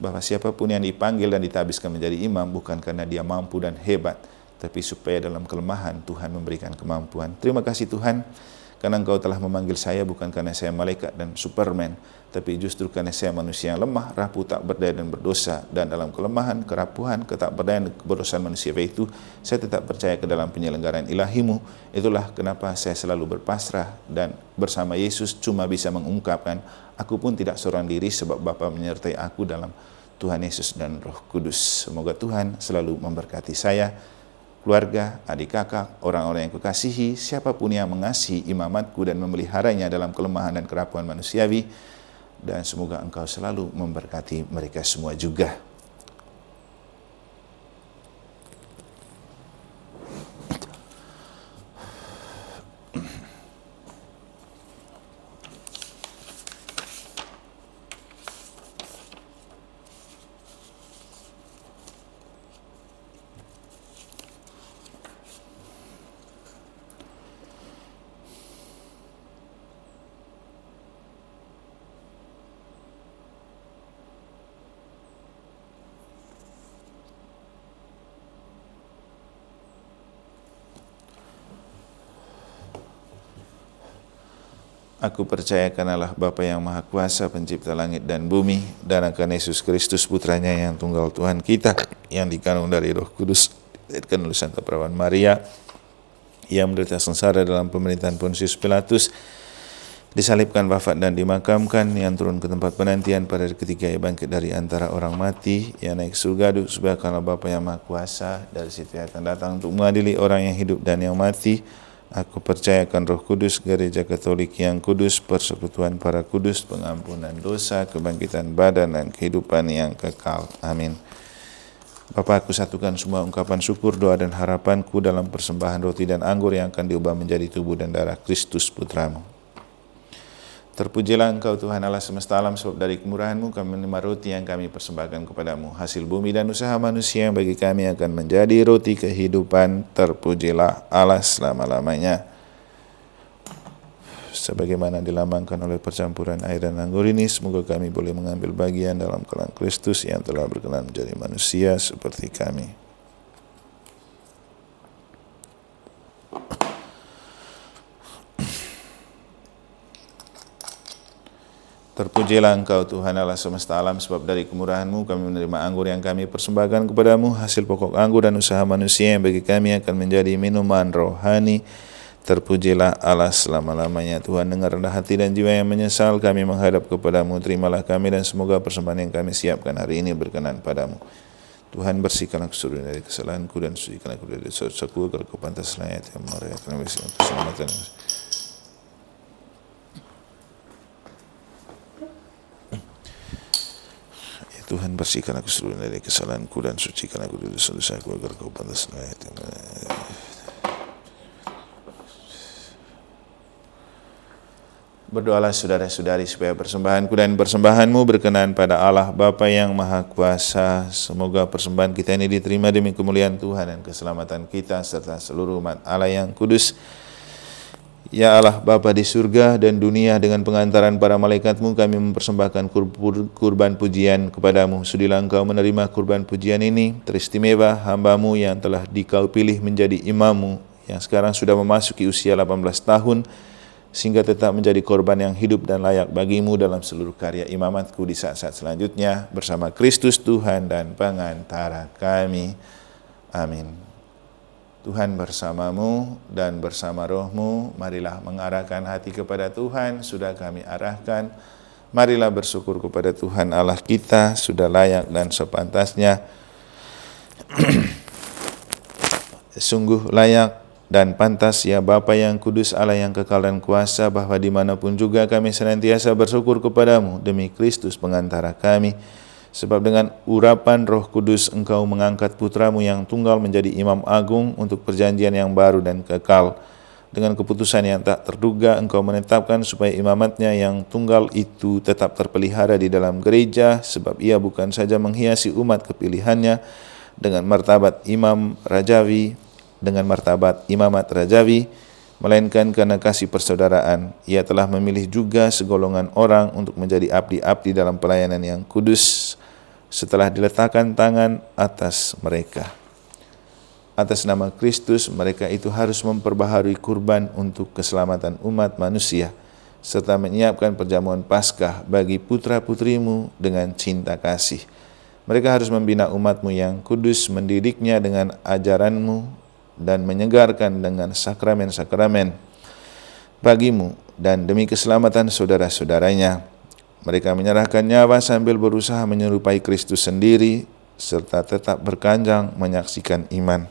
bahwa siapapun yang dipanggil dan ditabiskan menjadi imam bukan karena dia mampu dan hebat, tapi supaya dalam kelemahan Tuhan memberikan kemampuan. Terima kasih Tuhan, karena Engkau telah memanggil saya bukan karena saya malaikat dan superman, tapi justru karena saya manusia yang lemah, rapuh, tak berdaya dan berdosa. Dan dalam kelemahan, kerapuhan, ketakberdayaan, keberdosaan manusia itu, saya tetap percaya ke dalam penyelenggaraan ilahi-Mu. Itulah kenapa saya selalu berpasrah dan bersama Yesus cuma bisa mengungkapkan, aku pun tidak seorang diri sebab Bapa menyertai aku dalam Tuhan Yesus dan Roh Kudus. Semoga Tuhan selalu memberkati saya, keluarga, adik kakak, orang-orang yang kukasihi, siapapun yang mengasihi imamatku dan memeliharanya dalam kelemahan dan kerapuhan manusiawi, dan semoga Engkau selalu memberkati mereka semua juga. Aku percayakan Allah Bapa yang Maha Kuasa, pencipta langit dan bumi, dan akan Yesus Kristus putranya yang tunggal Tuhan kita, yang dikandung dari Roh Kudus, dilahirkan oleh Santa Perawan Maria, yang menderita sengsara dalam pemerintahan Pontius Pilatus, disalibkan, wafat dan dimakamkan, yang turun ke tempat penantian pada hari ketiga ia bangkit dari antara orang mati, yang naik surga duduk sebelah kanan Bapa yang Maha Kuasa, dari situ ia akan datang untuk mengadili orang yang hidup dan yang mati. Aku percayakan Roh Kudus, Gereja Katolik yang kudus, persekutuan para kudus, pengampunan dosa, kebangkitan badan dan kehidupan yang kekal. Amin. Bapa, aku satukan semua ungkapan syukur, doa dan harapanku dalam persembahan roti dan anggur yang akan diubah menjadi tubuh dan darah Kristus Putramu. Terpujilah Engkau Tuhan Allah semesta alam, sebab dari kemurahan-Mu kami menerima roti yang kami persembahkan kepadamu. Hasil bumi dan usaha manusia yang bagi kami akan menjadi roti kehidupan. Terpujilah Allah selama-lamanya. Sebagaimana dilambangkan oleh percampuran air dan anggur ini, semoga kami boleh mengambil bagian dalam kelang Kristus yang telah berkenan menjadi manusia seperti kami. Terpujilah Engkau Tuhan Allah semesta alam, sebab dari kemurahan-Mu kami menerima anggur yang kami persembahkan kepadamu, hasil pokok anggur dan usaha manusia yang bagi kami akan menjadi minuman rohani. Terpujilah Allah selama-lamanya. Tuhan, dengar rendah hati dan jiwa yang menyesal kami menghadap kepadamu. Terimalah kami dan semoga persembahan yang kami siapkan hari ini berkenan padamu. Tuhan, bersihkanlah keseluruhan dari kesalahanku dan sucikanlah aku dari dosa-dosaku, agar Kau pantas layak yang merayakan keselamatan. Tuhan, bersihkan aku seluruh dari kesalahanku dan sucikan aku dari dosa-dosaku, agar Kau pantas layak. Berdoalah saudara-saudari supaya persembahanku dan persembahanmu berkenan pada Allah Bapa yang Maha Kuasa. Semoga persembahan kita ini diterima demi kemuliaan Tuhan dan keselamatan kita serta seluruh umat Allah yang kudus. Ya Allah Bapa di surga dan dunia, dengan pengantaran para malaikat-Mu kami mempersembahkan kurban pujian kepadamu. Sudilah Engkau menerima kurban pujian ini, teristimewa hamba-Mu yang telah Dikau pilih menjadi imam-Mu, yang sekarang sudah memasuki usia 18 tahun, sehingga tetap menjadi korban yang hidup dan layak bagi-Mu dalam seluruh karya imamatku di saat-saat selanjutnya, bersama Kristus Tuhan dan pengantara kami. Amin. Tuhan bersamamu dan bersama rohmu, marilah mengarahkan hati kepada Tuhan, sudah kami arahkan. Marilah bersyukur kepada Tuhan Allah kita, sudah layak dan sepantasnya. Sungguh layak dan pantas ya Bapa yang kudus, Allah yang kekal dan kuasa, bahwa dimanapun juga kami senantiasa bersyukur kepadamu demi Kristus pengantara kami. Sebab dengan urapan Roh Kudus Engkau mengangkat putramu yang tunggal menjadi imam agung untuk perjanjian yang baru dan kekal. Dengan keputusan yang tak terduga Engkau menetapkan supaya imamatnya yang tunggal itu tetap terpelihara di dalam gereja, sebab ia bukan saja menghiasi umat kepilihannya dengan martabat imam rajawi, dengan martabat imamat rajawi, melainkan karena kasih persaudaraan. Ia telah memilih juga segolongan orang untuk menjadi abdi-abdi dalam pelayanan yang kudus setelah diletakkan tangan atas mereka. Atas nama Kristus, mereka itu harus memperbaharui kurban untuk keselamatan umat manusia, serta menyiapkan perjamuan Paskah bagi putra-putrimu dengan cinta kasih. Mereka harus membina umatmu yang kudus, mendidiknya dengan ajaranmu, dan menyegarkan dengan sakramen-sakramen bagimu dan demi keselamatan saudara-saudaranya. Mereka menyerahkan nyawa sambil berusaha menyerupai Kristus sendiri, serta tetap berkanjang menyaksikan iman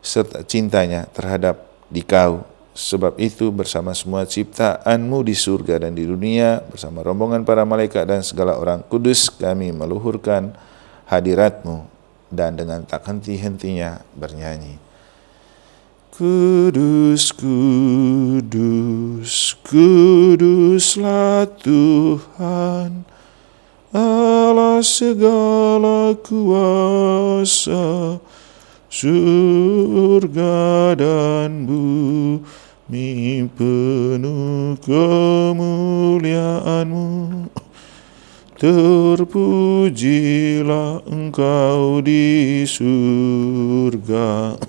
serta cintanya terhadap dikau. Sebab itu bersama semua ciptaanmu di surga dan di dunia, bersama rombongan para malaikat dan segala orang kudus, kami meluhurkan hadiratmu dan dengan tak henti-hentinya bernyanyi. Kudus, kudus, kuduslah Tuhan, Allah segala kuasa, surga dan bumi penuh kemuliaan-Mu. Terpujilah Engkau di surga,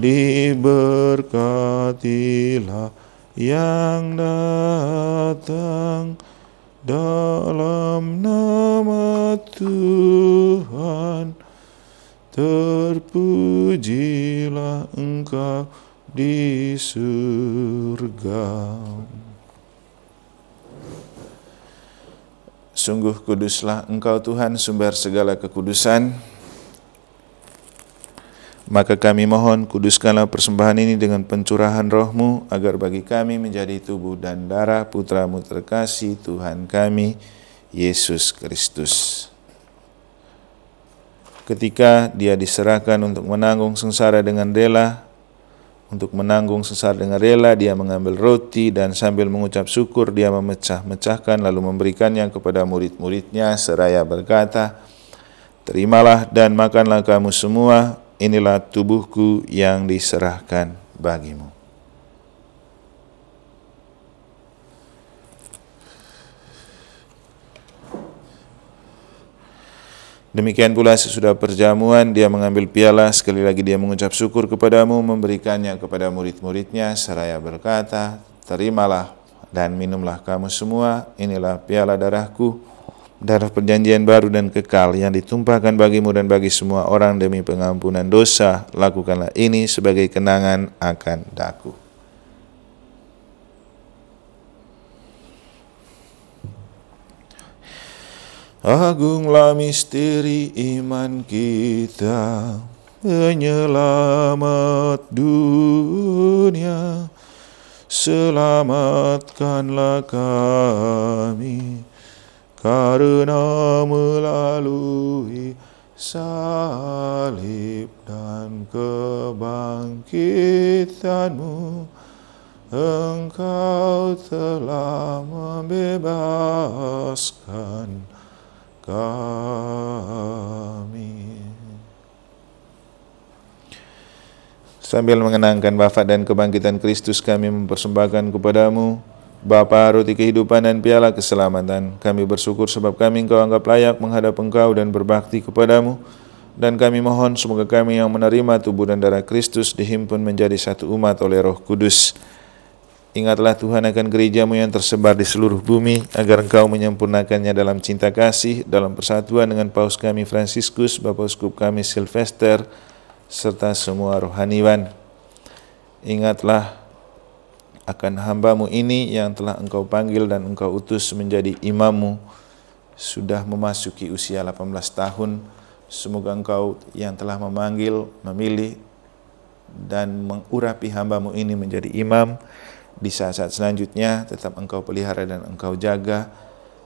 diberkatilah yang datang dalam nama Tuhan. Terpujilah Engkau di surga. Sungguh kuduslah Engkau Tuhan, sumber segala kekudusan. Maka kami mohon, kuduskanlah persembahan ini dengan pencurahan roh-Mu, agar bagi kami menjadi tubuh dan darah Putra-Mu terkasih, Tuhan kami, Yesus Kristus. Ketika Dia diserahkan untuk menanggung sengsara dengan rela, Dia mengambil roti dan sambil mengucap syukur, Dia memecah-mecahkan lalu memberikannya kepada murid-muridnya seraya berkata, "Terimalah dan makanlah kamu semua, inilah tubuhku yang diserahkan bagimu." Demikian pula sesudah perjamuan, Dia mengambil piala, sekali lagi Dia mengucap syukur kepadamu, memberikannya kepada murid-muridnya seraya berkata, "Terimalah dan minumlah kamu semua, inilah piala darahku, darah perjanjian baru dan kekal yang ditumpahkan bagimu dan bagi semua orang demi pengampunan dosa. Lakukanlah ini sebagai kenangan akan daku." Agunglah misteri iman kita, penyelamat dunia. Selamatkanlah kami karena melalui salib dan kebangkitan-Mu, Engkau telah membebaskan kami. Sambil mengenangkan wafat dan kebangkitan Kristus, kami mempersembahkan kepadamu Bapa, roti kehidupan dan piala keselamatan. Kami bersyukur sebab kami Engkau anggap layak menghadap Engkau dan berbakti kepadamu. Dan kami mohon semoga kami yang menerima tubuh dan darah Kristus dihimpun menjadi satu umat oleh Roh Kudus. Ingatlah Tuhan akan gereja-Mu yang tersebar di seluruh bumi, agar Engkau menyempurnakannya dalam cinta kasih, dalam persatuan dengan Paus kami Fransiskus, Bapak Uskup kami Silvester, serta semua rohaniwan. Ingatlah akan hamba-Mu ini yang telah Engkau panggil dan Engkau utus menjadi imam-Mu, sudah memasuki usia 18 tahun. Semoga Engkau yang telah memanggil, memilih, dan mengurapi hamba-Mu ini menjadi imam, di saat-saat selanjutnya tetap Engkau pelihara dan Engkau jaga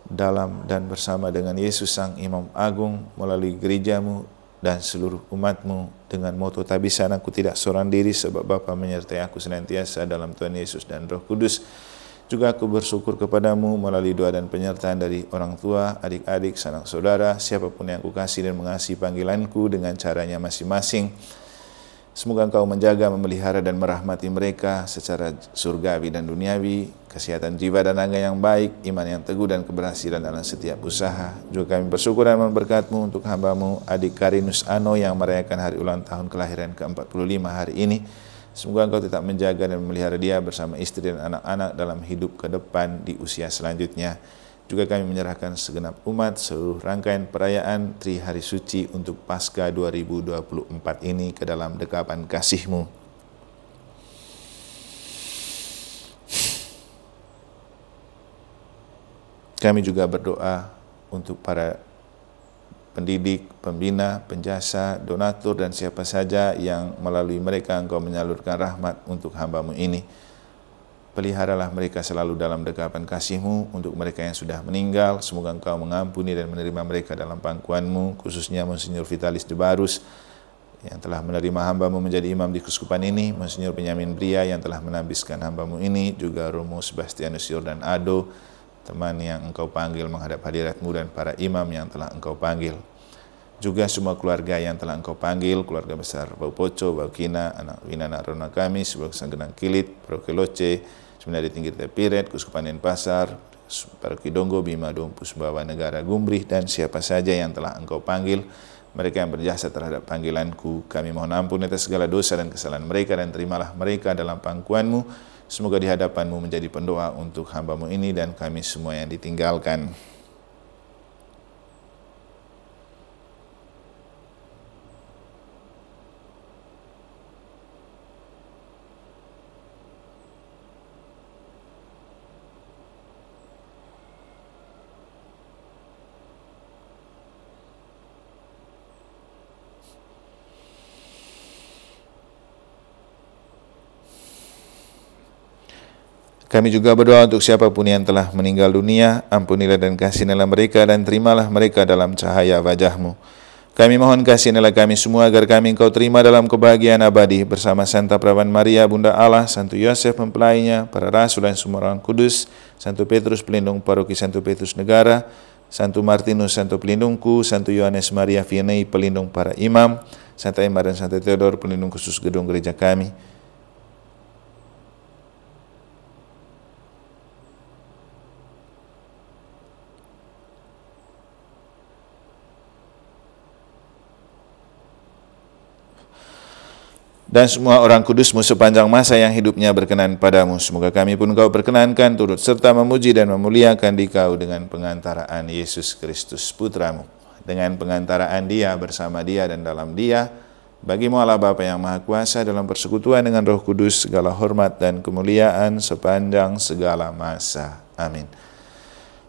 dalam dan bersama dengan Yesus Sang Imam Agung melalui gereja-Mu dan seluruh umat-Mu dengan moto tabisan aku tidak seorang diri sebab Bapa menyertai aku senantiasa dalam Tuhan Yesus dan Roh Kudus. Juga aku bersyukur kepadamu melalui doa dan penyertaan dari orang tua, adik-adik, sanak saudara, siapapun yang aku kasih dan mengasihi panggilanku dengan caranya masing-masing. Semoga Engkau menjaga, memelihara dan merahmati mereka secara surgawi dan duniawi, kesehatan jiwa dan raga yang baik, iman yang teguh dan keberhasilan dalam setiap usaha. Juga kami bersyukur dan memberkat-Mu untuk hamba-Mu adik Karinus Ano yang merayakan hari ulang tahun kelahiran ke-45 hari ini. Semoga Engkau tetap menjaga dan memelihara dia bersama istri dan anak-anak dalam hidup ke depan di usia selanjutnya. Juga kami menyerahkan segenap umat seluruh rangkaian perayaan Tri Hari Suci untuk Paskah 2024 ini ke dalam dekapan kasih-Mu. Kami juga berdoa untuk para pendidik, pembina, penjasa, donatur, dan siapa saja yang melalui mereka Engkau menyalurkan rahmat untuk hamba-Mu ini. Peliharalah mereka selalu dalam dekapan kasih-Mu. Untuk mereka yang sudah meninggal, semoga Engkau mengampuni dan menerima mereka dalam pangkuan-Mu, khususnya Monsinyur Vitalis de Barus yang telah menerima hamba-Mu menjadi imam di keuskupan ini, Monsinyur Benyamin Bria yang telah menambiskan hamba-Mu ini, juga Romo Sebastianus Yordan Ado, teman yang Engkau panggil menghadap hadirat-Mu, dan para imam yang telah Engkau panggil. Juga semua keluarga yang telah Engkau panggil, keluarga besar Bau Poco, Bau Kina, anak Wina, anak Rona kami, sebuah Sanggenang Kilit, Paroki Loce, Seminari Tinggi Tepiret, Keuskupan Denpasar, Paroki Donggo, Bima Dompu, Sumbawa Negara Gumbrih, dan siapa saja yang telah Engkau panggil, mereka yang berjasa terhadap panggilan-Ku. Kami mohon ampun atas segala dosa dan kesalahan mereka, dan terimalah mereka dalam pangkuan-Mu. Semoga di hadapan-Mu menjadi pendoa untuk hamba-Mu ini dan kami semua yang ditinggalkan. Kami juga berdoa untuk siapapun yang telah meninggal dunia, ampunilah dan kasihanilah mereka dan terimalah mereka dalam cahaya wajah-Mu. Kami mohon kasihanilah kami semua agar kami Engkau terima dalam kebahagiaan abadi bersama Santa Perawan Maria, Bunda Allah, Santo Yosef mempelainya, para rasul dan semua orang kudus, Santo Petrus pelindung paroki Santo Petrus Negara, Santo Martinus, Santo pelindungku, Santo Yohanes Maria Vianney pelindung para imam, Santa Emma dan Santo Theodor pelindung khusus gedung gereja kami. Dan semua orang kudus-Mu sepanjang masa yang hidupnya berkenan padamu. Semoga kami pun Kau perkenankan turut serta memuji dan memuliakan Dikau dengan pengantaraan Yesus Kristus Putra-Mu. Dengan pengantaraan Dia, bersama Dia, dan dalam Dia, bagi-Mu Allah Bapa yang Maha Kuasa dalam persekutuan dengan Roh Kudus, segala hormat dan kemuliaan sepanjang segala masa. Amin.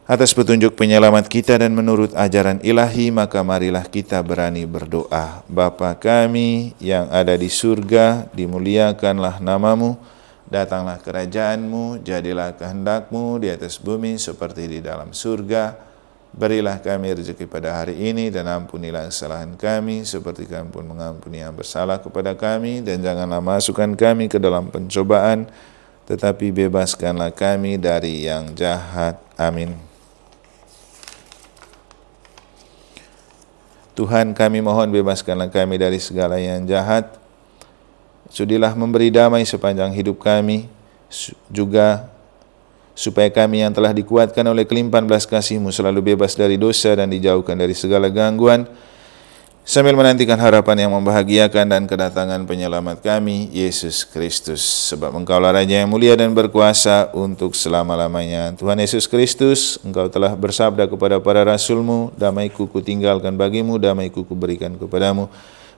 Atas petunjuk penyelamat kita dan menurut ajaran ilahi, maka marilah kita berani berdoa. Bapa kami yang ada di surga, dimuliakanlah nama-Mu, datanglah kerajaan-Mu, jadilah kehendak-Mu di atas bumi seperti di dalam surga. Berilah kami rezeki pada hari ini dan ampunilah kesalahan kami seperti kami pun mengampuni yang bersalah kepada kami, dan janganlah masukkan kami ke dalam pencobaan, tetapi bebaskanlah kami dari yang jahat. Amin. Tuhan, kami mohon bebaskanlah kami dari segala yang jahat. Sudilah memberi damai sepanjang hidup kami, juga supaya kami yang telah dikuatkan oleh kelimpahan belas kasih-Mu selalu bebas dari dosa dan dijauhkan dari segala gangguan, sambil menantikan harapan yang membahagiakan dan kedatangan penyelamat kami, Yesus Kristus. Sebab Engkaulah Raja yang mulia dan berkuasa untuk selama-lamanya. Tuhan Yesus Kristus, Engkau telah bersabda kepada para rasul-Mu, damai-Ku kutinggalkan bagimu, damai-Ku kuberikan kepadamu.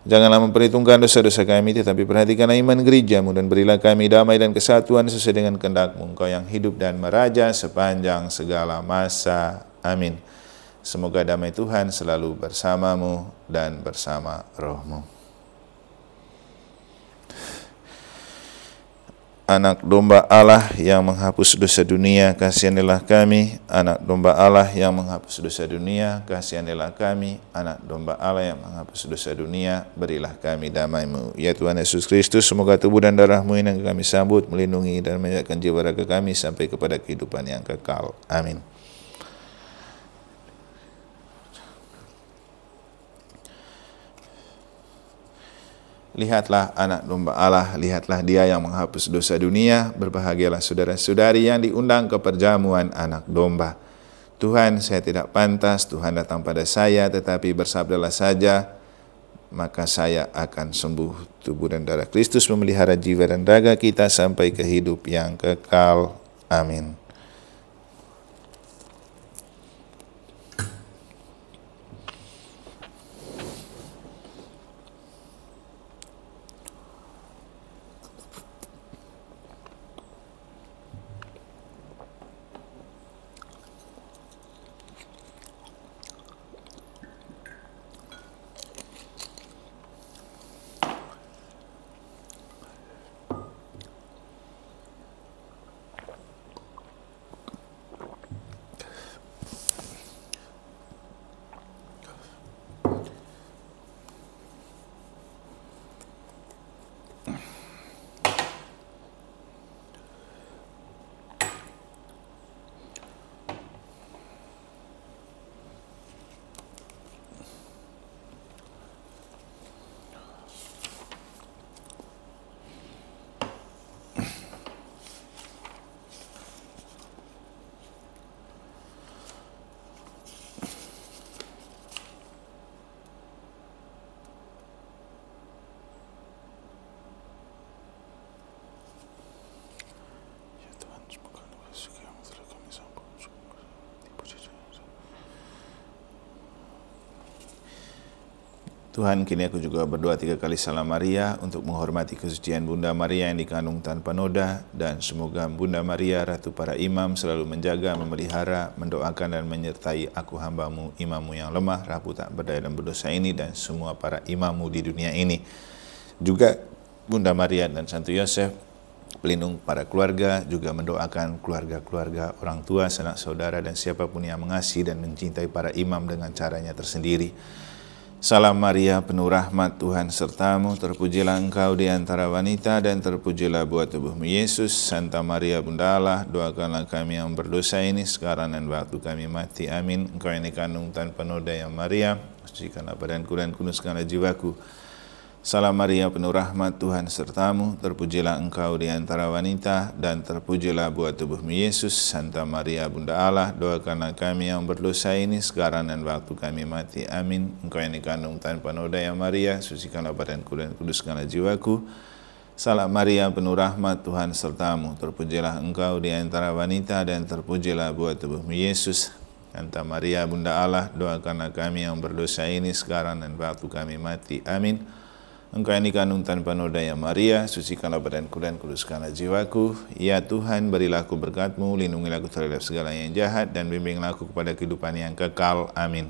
Janganlah memperhitungkan dosa-dosa kami, tetapi perhatikanlah iman gereja-Mu, dan berilah kami damai dan kesatuan sesuai dengan kehendak-Mu. Engkau yang hidup dan meraja sepanjang segala masa. Amin. Semoga damai Tuhan selalu bersamamu dan bersama rohmu. Anak domba Allah yang menghapus dosa dunia, kasihanilah kami. Anak domba Allah yang menghapus dosa dunia, kasihanilah kami. Anak domba Allah yang menghapus dosa dunia, berilah kami damai-Mu. Ya Tuhan Yesus Kristus, semoga tubuh dan darah-Mu yang kami sambut melindungi dan menjaga jiwa raga kami sampai kepada kehidupan yang kekal. Amin. Lihatlah anak domba Allah, lihatlah dia yang menghapus dosa dunia. Berbahagialah saudara-saudari yang diundang ke perjamuan anak domba. Tuhan, saya tidak pantas Tuhan datang pada saya, tetapi bersabdalah saja, maka saya akan sembuh. Tubuh dan darah Kristus memelihara jiwa dan raga kita sampai ke hidup yang kekal. Amin. Tuhan, kini aku juga berdoa 3 kali salam Maria untuk menghormati kesucian Bunda Maria yang dikandung tanpa noda, dan semoga Bunda Maria, Ratu para imam, selalu menjaga, memelihara, mendoakan dan menyertai aku hambamu, imammu yang lemah, rapuh, tak berdaya dan berdosa ini, dan semua para imammu di dunia ini. Juga Bunda Maria dan Santo Yosef, pelindung para keluarga, juga mendoakan keluarga-keluarga, orang tua, sanak saudara, dan siapapun yang mengasihi dan mencintai para imam dengan caranya tersendiri. Salam Maria, penuh rahmat, Tuhan sertamu, terpujilah engkau di antara wanita dan terpujilah buah tubuhmu Yesus. Santa Maria Bunda Allah, doakanlah kami yang berdosa ini sekarang dan waktu kami mati. Amin. Engkau yang dikandung tanpa noda yang Maria, sucikanlah badanku dan kuduskanlah jiwaku. Salam Maria, penuh rahmat, Tuhan sertamu, terpujilah engkau di antara wanita, dan terpujilah buah tubuhmu Yesus. Santa Maria Bunda Allah, doakanlah kami yang berdosa ini sekarang dan waktu kami mati. Amin. Engkau yang dikandung tanpa noda yang Maria, sucikanlah badanku dan kuduskanlah jiwaku. Salam Maria, penuh rahmat, Tuhan sertamu, terpujilah engkau di antara wanita, dan terpujilah buah tubuhmu Yesus. Santa Maria Bunda Allah, doakanlah kami yang berdosa ini sekarang dan waktu kami mati. Amin. Engkau yang dikandung tanpa noda yang Maria, sucikanlah badanku dan kuduskanlah jiwaku. Ya Tuhan, berilah aku berkat-Mu, lindungilah aku terhadap segala yang jahat, dan bimbinglah aku kepada kehidupan yang kekal. Amin.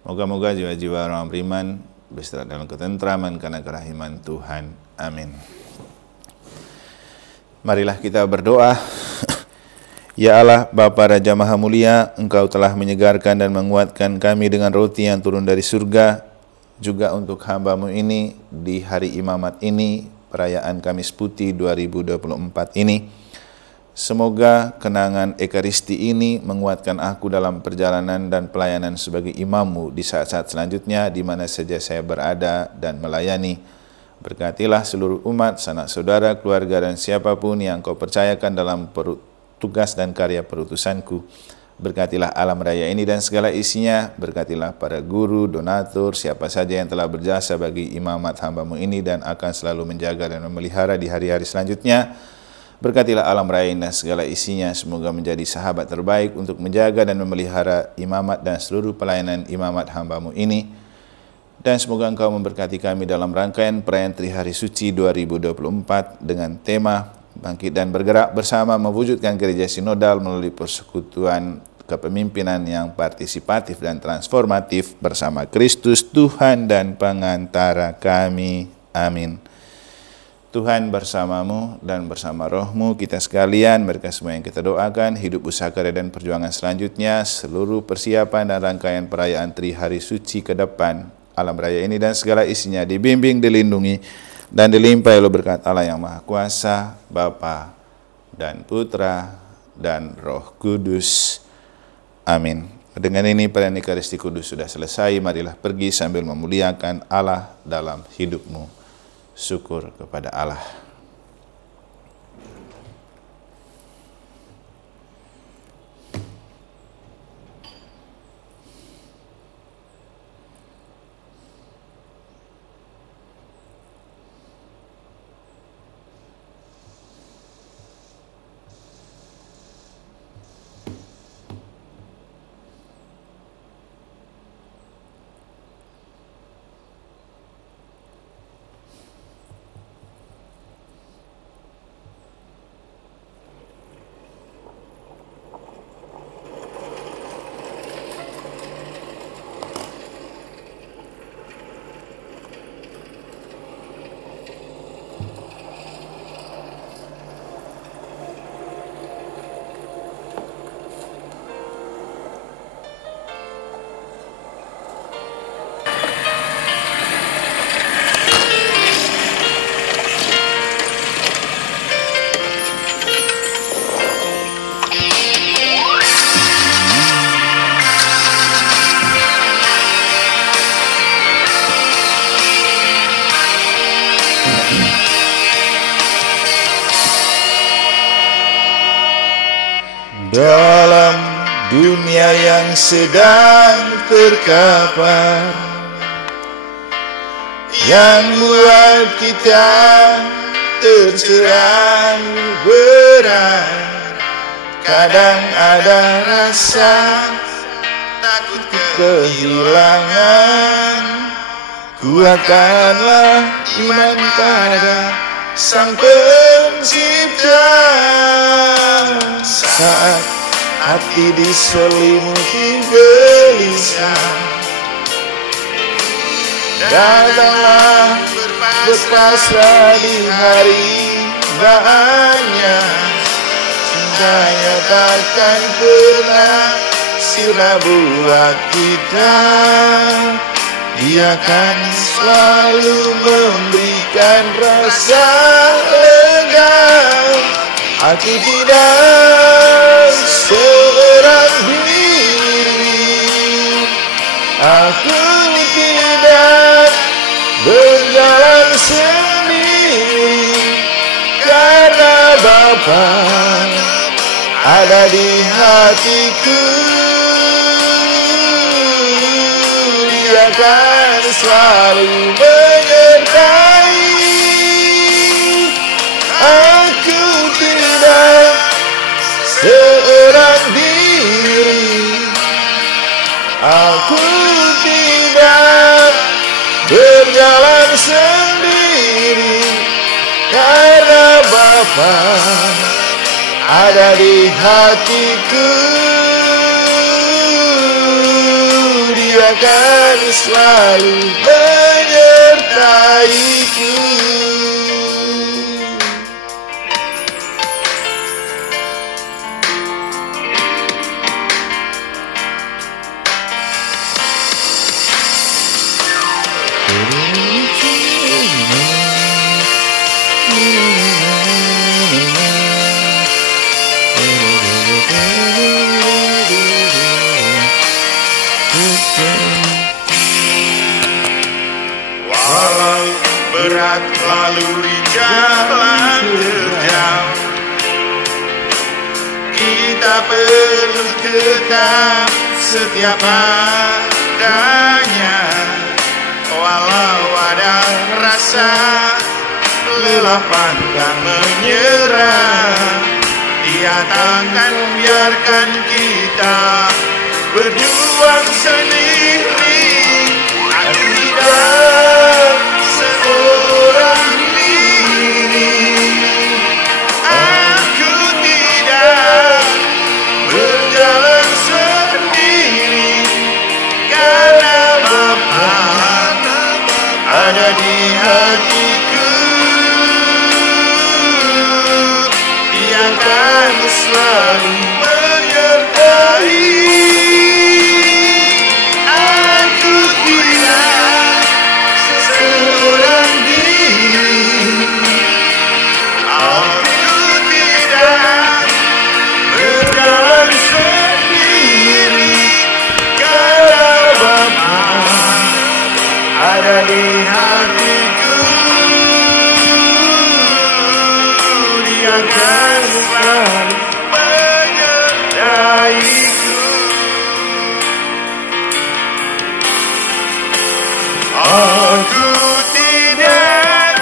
Moga-moga jiwa-jiwa orang beriman beristirahat dalam ketentraman karena kerahiman Tuhan. Amin. Marilah kita berdoa. Ya Allah, Bapa Raja Maha Mulia, Engkau telah menyegarkan dan menguatkan kami dengan roti yang turun dari surga, juga untuk hamba-Mu ini di hari imamat ini, perayaan Kamis Putih 2024 ini. Semoga kenangan Ekaristi ini menguatkan aku dalam perjalanan dan pelayanan sebagai imam-Mu di saat-saat selanjutnya di mana saja saya berada dan melayani. Berkatilah seluruh umat, sanak saudara, keluarga, dan siapapun yang Kau percayakan dalam tugas dan karya perutusanku. Berkatilah alam raya ini dan segala isinya. Berkatilah para guru, donatur, siapa saja yang telah berjasa bagi imamat hamba-Mu ini dan akan selalu menjaga dan memelihara di hari-hari selanjutnya. Berkatilah alam raya ini dan segala isinya. Semoga menjadi sahabat terbaik untuk menjaga dan memelihara imamat dan seluruh pelayanan imamat hamba-Mu ini. Dan semoga Engkau memberkati kami dalam rangkaian perayaan Trihari Suci 2024 dengan tema Bangkit dan Bergerak bersama mewujudkan gereja sinodal melalui persekutuan kepemimpinan yang partisipatif dan transformatif bersama Kristus Tuhan dan pengantara kami. Amin. Tuhan bersamamu dan bersama rohmu, kita sekalian, mereka semua yang kita doakan, hidup usaha karya dan perjuangan selanjutnya, seluruh persiapan dan rangkaian perayaan Trihari Suci ke depan, alam raya ini dan segala isinya dibimbing, dilindungi, dan dilimpahi oleh berkat Allah yang Maha Kuasa, Bapa dan Putra dan Roh Kudus. Amin. Dengan ini perayaan Ekaristi Kudus sudah selesai. Marilah pergi sambil memuliakan Allah dalam hidupmu. syukur kepada Allah. Dalam dunia yang sedang terkapar, yang buat kita tercerai berat, kadang ada rasa takut kehilangan. Kuatkanlah iman pada Sang Pencipta. Saat hati diselimuti gelisah, datanglah berpasrah di hari bahannya. Cintanya takkan pernah sirna buat kita. Dia akan selalu memberikan rasa lega. Aku tidak seorang diri, aku tidak berjalan sendiri, karena Bapa ada di hatiku. Dia akan selalu menyertai. Aku tidak seorang diri, aku tidak berjalan sendiri, karena Bapa ada di hatiku. Dia akan selalu menyertaiku. Walau berat lalui jalan terjal, kita perlu tetap setia padanya. Walau ada rasa lelah pantang menyerah, Dia takkan biarkan kita berjuang sendiri. Aku tidak seorang diri, aku tidak berjalan sendiri, karena Bapa ada di hatiku. Dia akan selalu menyertai. Aku tidak seorang diri, aku tidak berjalan sendiri, karena Bapa ada di hatiku. akan selalu menyertaiku. Aku tidak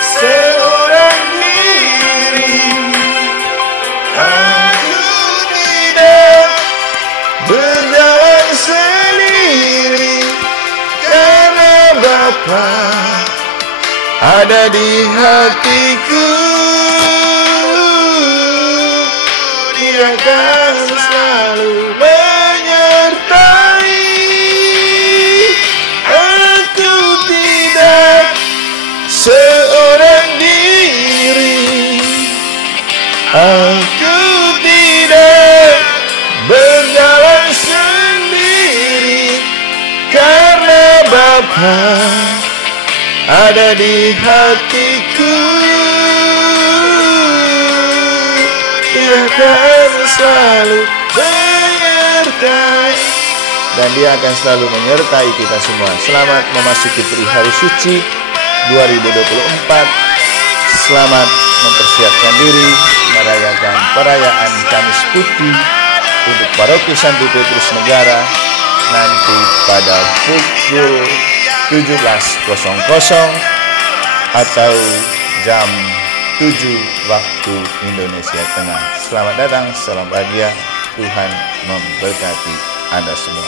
seorang diri, aku tidak berjalan sendiri, karena Bapa ada di hatiku. Dia akan selalu menyertai. Aku tidak seorang diri, aku tidak berjalan sendiri, karena Bapa ada di hatiku. Dia akan selalu menyertai, dan Dia akan selalu menyertai kita semua. Selamat memasuki Trihari Suci 2024. Selamat mempersiapkan diri merayakan perayaan Kamis Putih untuk Paroki Santo Petrus Negara nanti pada pukul 17.00 atau jam 7 waktu Indonesia Tengah. Selamat datang, salam bahagia, Tuhan memberkati Anda semua.